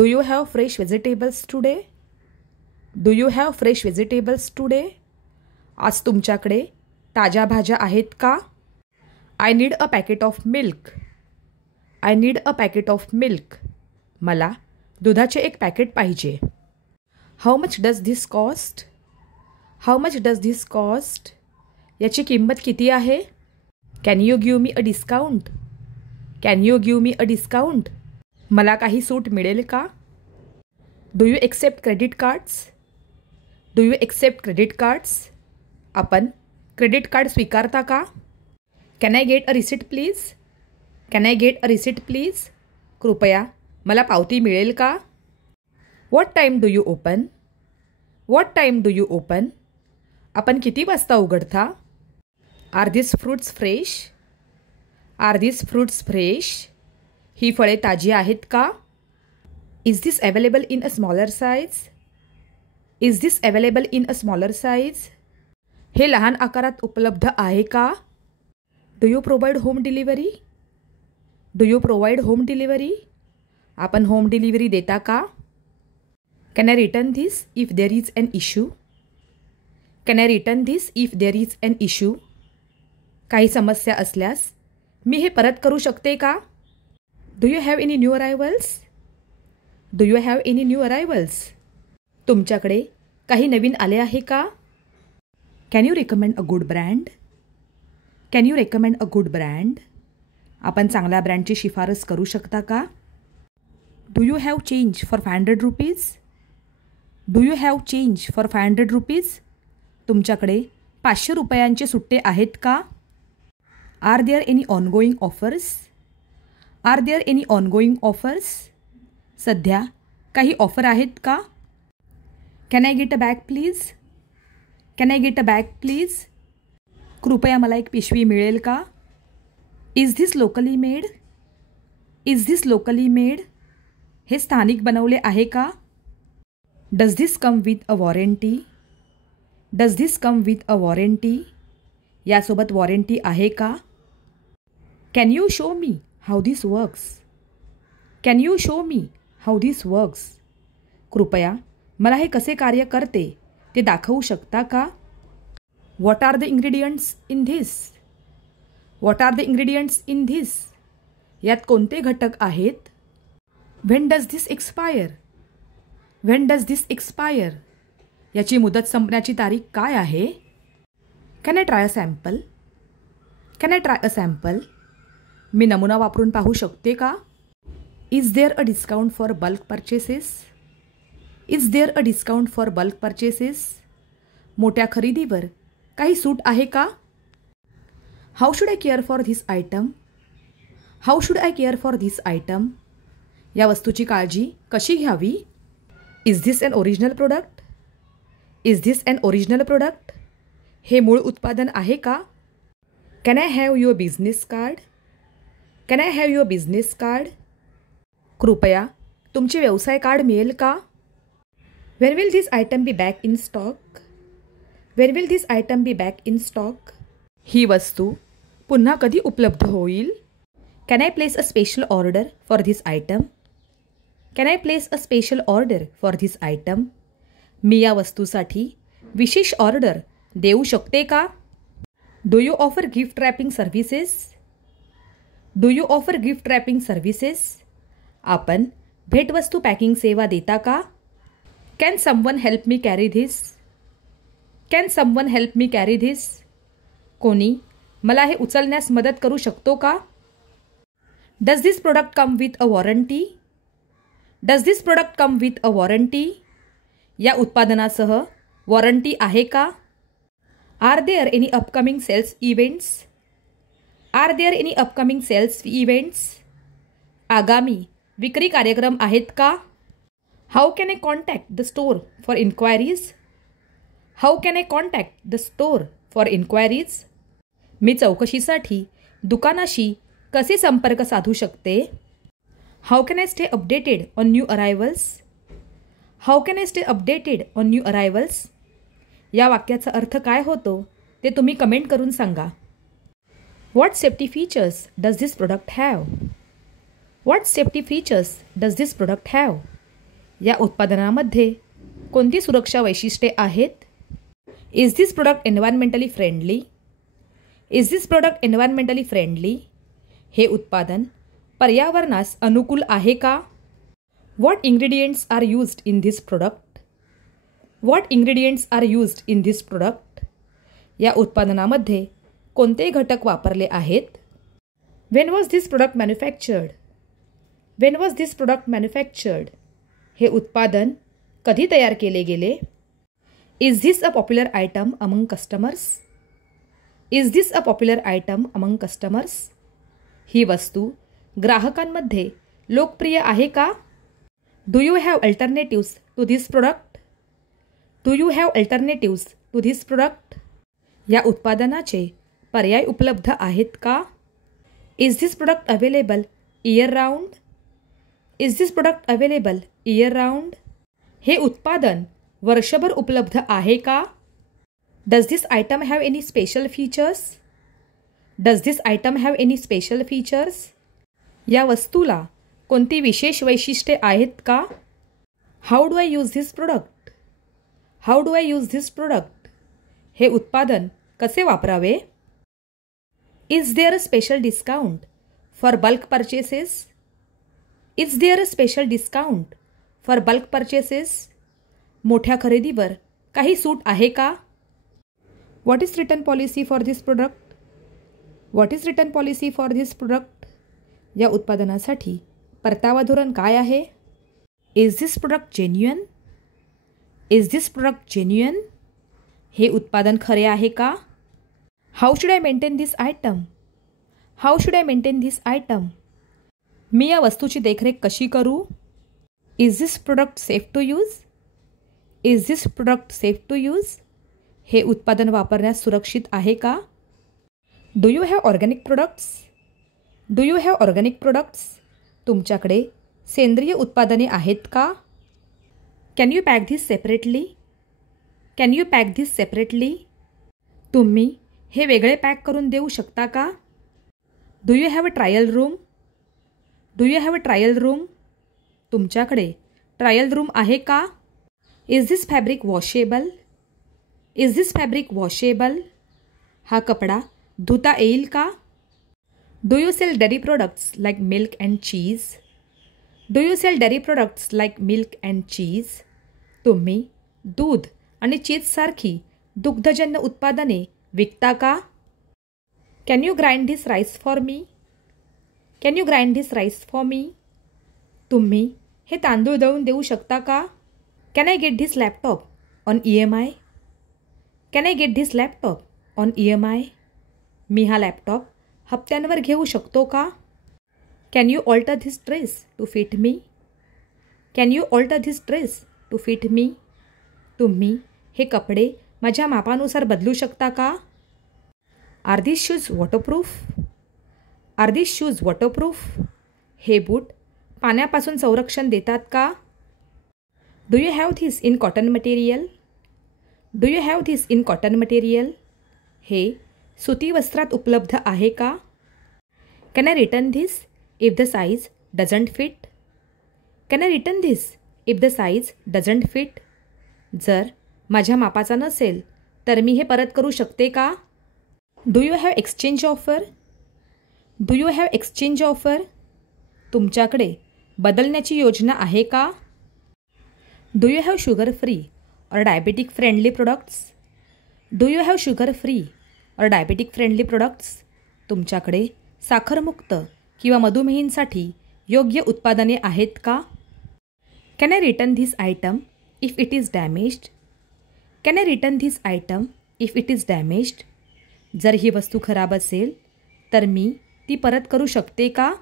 Do you have fresh vegetables today? Do you have fresh vegetables today? आज तुमच्याकडे ताज्या भाज्या आहेत का? I need a packet of milk. I need a packet of milk. मला दुधाचे एक पॅकेट पाहिजे. How much does this cost? How much does this cost? याची किंमत किती आहे? Can you give me a discount? Can you give me a discount? मला काही सूट मिळेल का? Do you accept credit cards? Do you accept credit cards? आपण क्रेडिट कार्ड स्वीकारता का? Can I get a receipt please? Can I get a receipt please? कृपया मला पावती मिळेल का? What time do you open? What time do you open? आपण किती वाजता उघडता? Are this fruits fresh? Are this fruits fresh? ही फळे ताजी आहेत का? Is this available in a smaller size? Is this available in a smaller size? हे लहान आकारात उपलब्ध आहे का? Do you provide home delivery? Do you provide home delivery? आपण होम डिलिव्हरी देता का? Can I return this if there is an issue? Can I return this if there is an issue? काही समस्या असल्यास मी हे परत करू शकते का? Do you have any new arrivals? Do you have any new arrivals? तुमच्याकडे काही नवीन आले आहे का? Can you recommend a good brand? Can you recommend a good brand? आपण चांगल्या ब्रँडची शिफारस करू शकता का? Do you have change for 500 rupees? Do you have change for 500 rupees? तुमच्याकडे 500 रुपयांचे सुट्टे आहेत का? Are there any ongoing offers? Are there any ongoing offers? सध्या काही ऑफर आहेत का? Can I get a bag please? Can I get a bag please? कृपया मला एक पिशवी मिळेल का? Is this locally made? Is this locally made? हे स्थानिक बनवले आहे का? Does this come with a warranty? Does this come with a warranty? यासोबत वॉरंटी आहे का? Can you show me how this works? Can you show me how this works? कृपया मला हे कसे कार्य करते ते दाखवू शकता का? What are the ingredients in this? What are the ingredients in this? यात कोणते घटक आहेत? When does this expire? When does this expire? याची मुदत संपण्याची तारीख काय आहे? Can I try a sample? Can I try a sample? मी नमुना वापरून पाहू शकते का? Is there a discount for bulk purchases? Is there a discount for bulk purchases? मोठ्या खरेदीवर काही सूट आहे का? How should I care for this item? How should I care for this item? या वस्तूची काळजी कशी घ्यावी? Is this an original product? Is this an original product? हे मूळ उत्पादन आहे का? Can I have your business card? Can I have your business card? कृपया तुमचे व्यवसाय कार्ड मिळेल का? When will this item be back in stock? When will this item be back in stock? ही वस्तू पुन्हा कधी उपलब्ध होईल? Can I place a special order for this item? Can I place a special order for this item? मी या वस्तूसाठी विशेष ऑर्डर देऊ शकते का? Do you offer gift wrapping services? Do you offer gift wrapping services? आपण भेटवस्तू packing सेवा देता का? Can someone help me carry this? Can someone help me carry this? कोणी मला हे उचलण्यास मदत करू शकतो का? Does this product come with a warranty? Does this product come with a warranty? या उत्पादनासह वॉरंटी आहे का? Are there any upcoming sales events? Are there any upcoming sales events? आगामी विक्री कार्यक्रम आहेत का? How can I contact the store for inquiries? How can I contact the store for inquiries? मी चौकशीसाठी दुकानाशी कसे संपर्क साधू शकते? How can I stay updated on new arrivals? How can I stay updated on new arrivals? या वाक्याचा अर्थ काय होतो ते तुम्ही कमेंट करून सांगा. What safety features does this product have? What safety features does this product have? या उत्पादनामध्ये कोणती सुरक्षा वैशिष्ट्ये आहेत? Is this product environmentally friendly? Is this product environmentally friendly? हे उत्पादन पर्यावरणास अनुकूल आहे का? What ingredients are used in this product? What ingredients are used in this product? या उत्पादनामध्ये कोणते घटक वापरले आहेत? When was this product manufactured? When was this product manufactured? हे उत्पादन कधी तयार केले गेले? Is this a popular item among customers? Is this a popular item among customers? ही वस्तू ग्राहकांमध्ये लोकप्रिय आहे का? Do you have alternatives to this product? Do you have alternatives to this product? या उत्पादनाचे पर्याय उपलब्ध आहेत का? Is this product available year round? Is this product available year round? हे उत्पादन वर्षभर उपलब्ध आहे का? Does this item have any special features? Does this item have any special features? या वस्तूला कोणती विशेष वैशिष्ट्ये आहेत का? How do I use this product? How do I use this product? हे उत्पादन कसे वापरावे? Is there a special discount for bulk purchases? Is there a special discount for bulk purchases? मोठ्या खरेदीवर काही सूट आहे का? What is return policy for this product? What is return policy for this product? या उत्पादनासाठी परतावा धोरण काय आहे? Is this product genuine? Is this product genuine? हे उत्पादन खरे आहे का? How should I maintain this item? How should I maintain this item? मी या वस्तूची देखरेख कशी करू? Is this product safe to use? Is this product safe to use? हे उत्पादन वापरण्यास सुरक्षित आहे का? Do you have organic products? Do you have organic products? तुमच्याकडे सेंद्रिय उत्पादने आहेत का? Can you pack this separately? Can you pack this separately? तुम्ही हे वेगळे पॅक करून देऊ शकता का? Do you have a trial room? Do you have a trial room? तुमच्याकडे ट्रायल रूम आहे का? Is this fabric washable? Is this fabric washable? हा कपडा धुता येईल का? Do you sell dairy products like milk and cheese? Do you sell dairy products like milk and cheese? तुम्ही दूध आणि चीजसारखी दुग्धजन्य उत्पादने विकता का? Can you grind this rice for me? Can you grind this rice for me? तुम्ही हे तांदूळ दळून देऊ शकता का? Can I get this laptop on EMI? Can I get this laptop on EMI? मी हा लॅपटॉप हप्त्यांवर घेऊ शकतो का? Can you alter this dress to fit me? Can you alter this dress to fit me? तुम्ही हे कपडे माझ्या मापानुसार बदलू शकता का? Are these shoes waterproof? Are these shoes waterproof? हे बूट पाण्यापासून संरक्षण देतात का? Do you have this in cotton material? Do you have this in cotton material? हे सुती वस्त्रात उपलब्ध आहे का? Can I return this if the size doesn't fit? Can I return this if the size doesn't fit? जर माझ्या मापाचा नसेल तर मी हे परत करू शकते का? Do you have exchange offer? Do you have exchange offer? तुमच्याकडे बदलण्याची योजना आहे का? Do you have sugar free or diabetic friendly products? Do you have sugar free or diabetic friendly products? तुमच्याकडे साखरमुक्त किंवा मधुमेहींसाठी योग्य उत्पादने आहेत का? Can I return this item if it is damaged? Can I return this item if it is damaged? जर ही वस्तू खराब असेल तर मी ती परत करू शकते का?